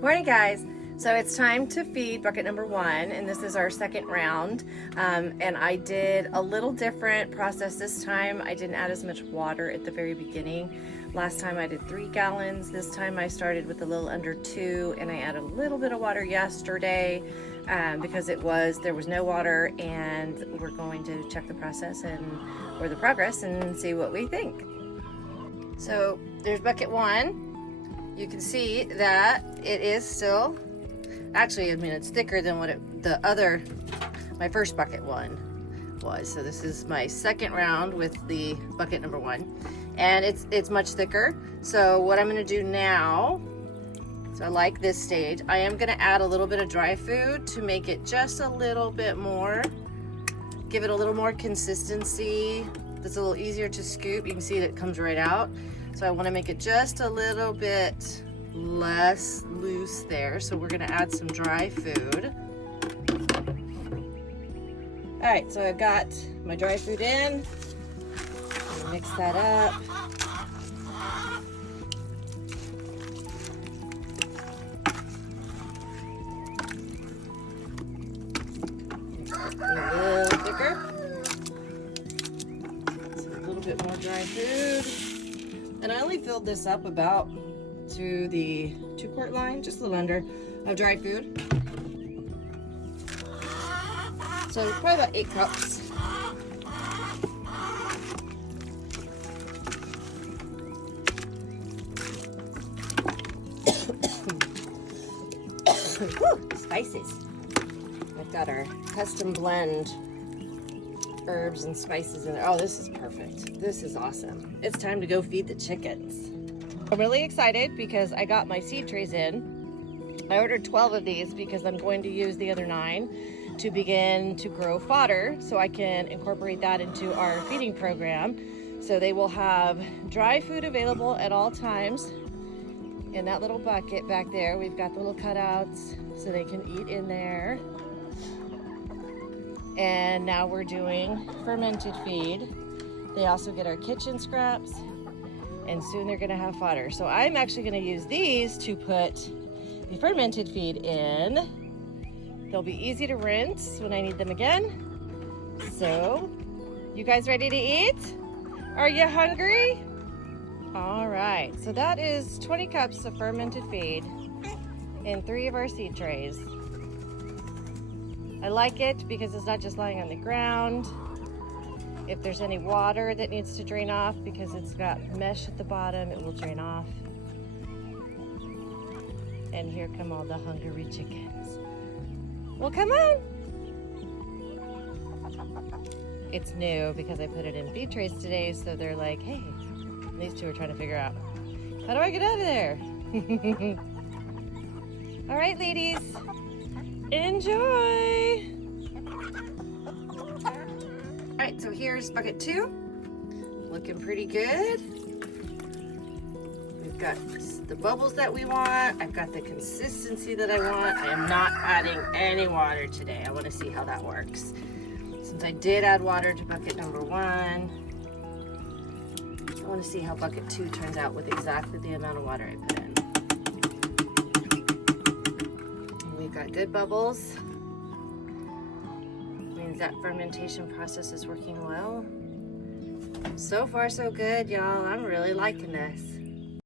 Morning, guys. So it's time to feed bucket number 1, and this is our second round. And I did a little different process this time. I didn't add as much water at the very beginning. Last time I did 3 gallons. This time I started with a little under 2, and I added a little bit of water yesterday because there was no water, and we're going to check the process or the progress and see what we think. So there's bucket 1. You can see that it is still, actually, I mean, it's thicker than what my first bucket 1 was. So this is my second round with the bucket number 1, and it's much thicker. So what I'm gonna do now, so I like this stage, I am gonna add a little bit of dry food to make it just a little bit more, give it a little more consistency. That's a little easier to scoop. You can see that it comes right out. So I want to make it just a little bit less loose there. So we're going to add some dry food. All right, so I've got my dry food in. I'm gonna mix that up. A little thicker. So a little bit more dry food. And I only filled this up about to the 2-quart line, just a little under, of dry food. So probably about 8 cups. Whew, spices. I've got our custom blend herbs and spices in there. Oh, this is perfect. This is awesome. It's time to go feed the chickens. I'm really excited because I got my seed trays in. I ordered 12 of these because I'm going to use the other 9 to begin to grow fodder so I can incorporate that into our feeding program. So they will have dry food available at all times. In that little bucket back there, we've got the little cutouts so they can eat in there. And now we're doing fermented feed. They also get our kitchen scraps, and soon they're gonna have fodder. So I'm actually gonna use these to put the fermented feed in. They'll be easy to rinse when I need them again. So, you guys ready to eat? Are you hungry? All right, so that is 20 cups of fermented feed in 3 of our seed trays. I like it because it's not just lying on the ground. If there's any water that needs to drain off, because it's got mesh at the bottom, it will drain off. And here come all the hungry chickens. Well, come on. It's new because I put it in feed trays today, so they're like, hey, these 2 are trying to figure out, how do I get out of there? All right, ladies. Enjoy! All right, so here's bucket 2. Looking pretty good. We've got the bubbles that we want. I've got the consistency that I want. I am not adding any water today. I want to see how that works. Since I did add water to bucket number 1, I want to see how bucket 2 turns out with exactly the amount of water I put in. We've got good bubbles. Means that fermentation process is working well. So far so good, y'all. I'm really liking this.